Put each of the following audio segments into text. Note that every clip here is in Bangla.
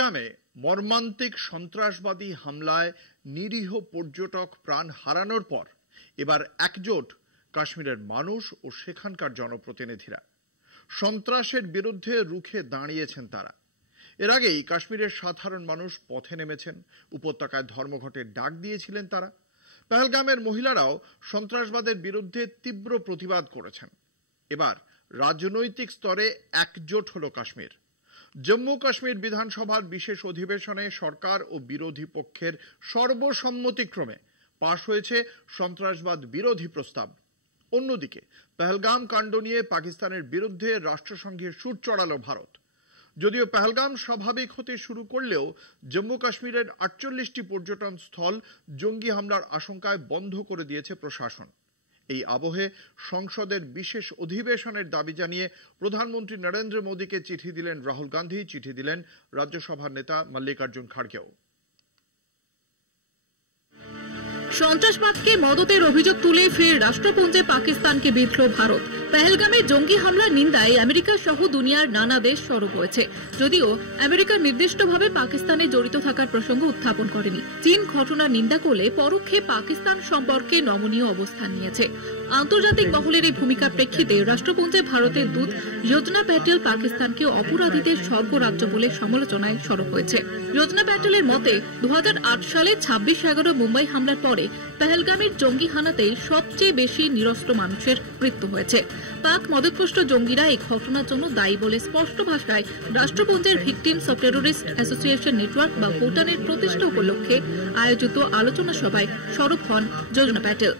পেহেলগামে মর্মান্তিক সন্ত্রাসবাদী হামলায় নিরীহ পর্যটক প্রাণ হারানোর পর এবার একজোট কাশ্মীরের মানুষ ও সেখানকার জনপ্রতিনিধিরা। সন্ত্রাসের বিরুদ্ধে রুখে দাঁড়িয়েছেন তারা। এর আগেই কাশ্মীরের সাধারণ মানুষ পথে নেমেছেন, উপত্যকায় ধর্মঘটের ডাক দিয়েছিলেন তারা। পেহেলগামের মহিলারাও সন্ত্রাসবাদের বিরুদ্ধে তীব্র প্রতিবাদ করেছেন। এবার রাজনৈতিক স্তরে একজোট হল কাশ্মীর। জম্মু কাশ্মীর বিধানসভার বিশেষ অধিবেশনে সরকার ও বিরোধী পক্ষের সর্বসম্মতিক্রমে পাশ হয়েছে সন্ত্রাসবাদ বিরোধী প্রস্তাব। অন্যদিকে পেহেলগাম কাণ্ড নিয়ে পাকিস্তানের বিরুদ্ধে রাষ্ট্রসংঘে সুর চড়ালো ভারত। যদিও পেহেলগাম স্বাভাবিক হতে শুরু করলেও জম্মু কাশ্মীরের 48টি পর্যটন স্থল জঙ্গি হামলার আশঙ্কায় বন্ধ করে দিয়েছে প্রশাসন। এই আবহে সংসদের বিশেষ অধিবেশনের দাবি জানিয়ে প্রধানমন্ত্রী নরেন্দ্র মোদীকে চিঠি দিলেন রাহুল গান্ধী, চিঠি দিলেন রাজ্যসভার নেতা মল্লিকার্জুন খাড়গেও। সন্ত্রাসবাদকে মদতের অভিযোগ তুলে ফের রাষ্ট্রপুঞ্জে পাকিস্তানকে বিঁধল ভারত। পেহেলগামে জঙ্গি হামলার নিন্দায় আমেরিকা সহ দুনিয়ার নানা দেশ সরব হয়েছে। যদিও আমেরিকা নির্দিষ্টভাবে পাকিস্তানে জড়িত থাকার প্রসঙ্গ উত্থাপন করেনি। চীন ঘটনার নিন্দা করলে পরোক্ষে পাকিস্তান সম্পর্কে নমনীয় অবস্থান নিয়েছে। আন্তর্জাতিক মহলের এই ভূমিকার প্রেক্ষিতে রাষ্ট্রপুঞ্জে ভারতের দূত যোজনা প্যাটেল পাকিস্তানকে অপরাধীদের স্বর্গরাজ্য বলে সমালোচনায় সরব হয়েছে। যোজনা প্যাটেলের মতে 2008 সালে 26/11 মুম্বাই হামলার পরে পেহেলগামের জঙ্গি হানাতেই সবচেয়ে বেশি নিরস্ত্র মানুষের মৃত্যু হয়েছে। পাক মদতপুষ্ট জঙ্গিরা এই ঘটনার জন্য দায়ী বলে স্পষ্ট ভাষায় রাষ্ট্রপুঞ্জের victims of terrorist association network বা ভুটানের প্রতিষ্ঠা উপলক্ষে আয়োজিত আলোচনা সভায় সরব হন যোজনা Patel.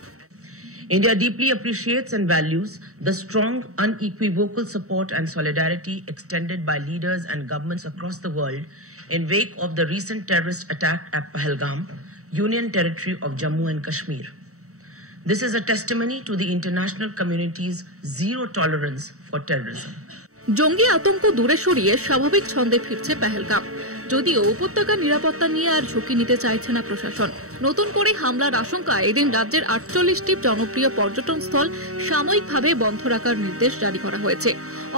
India deeply appreciates and values the strong, unequivocal support and solidarity extended by leaders and governments across the world in wake of the recent terrorist attack at Pahalgam, Union Territory of Jammu and Kashmir. This is a testimony to the international community's zero tolerance for terrorism. জঙ্গি আতঙ্ক দূরে সরিয়ে স্বাভাবিক ছন্দে ফিরছে পেহেলগাম। যদিও উপত্যকার নিরাপত্তা নিয়ে আর ঝুঁকি নিতে চাইছে না প্রশাসন। নতুন করে হামলার আশঙ্কায় এদিন রাজ্যের 48টি জনপ্রিয় পর্যটন স্থল সাময়িকভাবে বন্ধ রাখার নির্দেশ জারি করা হয়েছে।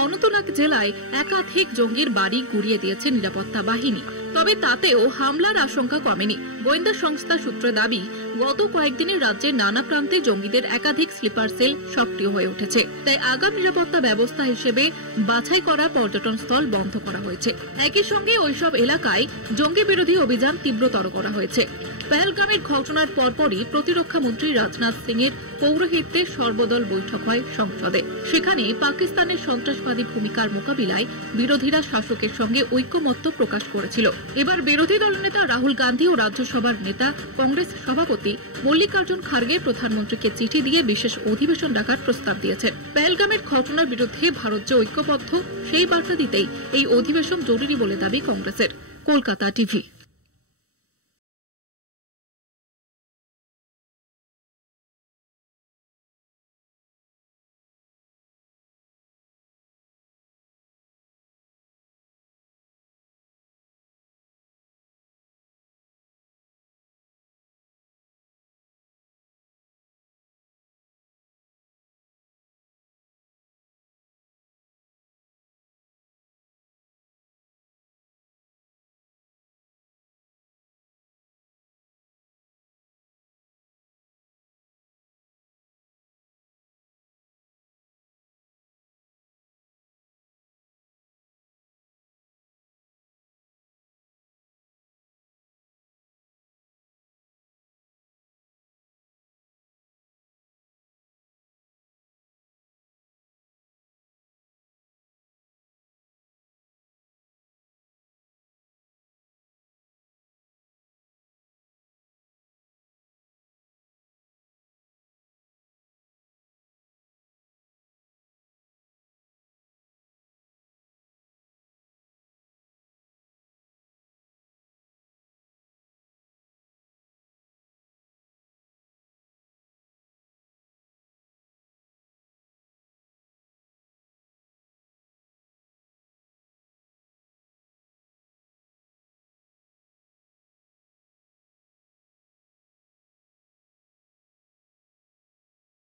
অনন্তনাগ জেলায় একাধিক জঙ্গির বাড়ি গুড়িয়ে দিয়েছে নিরাপত্তা বাহিনী। তবে তাতেও হামলার আশঙ্কা কমেনি। গোয়েন্দা সংস্থা সূত্রে দাবি, গত কয়েকদিনে রাজ্যের নানা প্রান্তে জঙ্গিদের একাধিক স্লিপার সেল সক্রিয় হয়ে উঠেছে। তাই আগাম নিরাপত্তা ব্যবস্থা হিসেবে বাছাই করা পর্যটন স্থল বন্ধ করা হয়েছে। একই সঙ্গে ওইসব এলাকায় জঙ্গি বিরোধী অভিযান তীব্রতর করা হয়েছে। পেহেলগামের ঘটনার পরপরই প্রতিরক্ষা মন্ত্রী রাজনাথ সিং এর পৌরোহিত্যে সর্বদল বৈঠক হয় সংসদে। সেখানে পাকিস্তানের সন্ত্রাসবাদী ভূমিকার মোকাবিলায় বিরোধীরা শাসকের সঙ্গে ঐকমত্য প্রকাশ করেছিল। এবার বিরোধী দলনেতা রাহুল গান্ধী ও রাজ্যসভার নেতা কংগ্রেস সভাপতি মল্লিকার্জুন খাড়গে প্রধানমন্ত্রীকে চিঠি দিয়ে বিশেষ অধিবেশন ডাকার প্রস্তাব দিয়েছেন। পেহেলগামের ঘটনার বিরুদ্ধে ভারত যে ঐক্যবদ্ধ সেই বার্তা দিতেই এই অধিবেশন জরুরি বলে দাবি কংগ্রেসের। কলকাতা টিভি।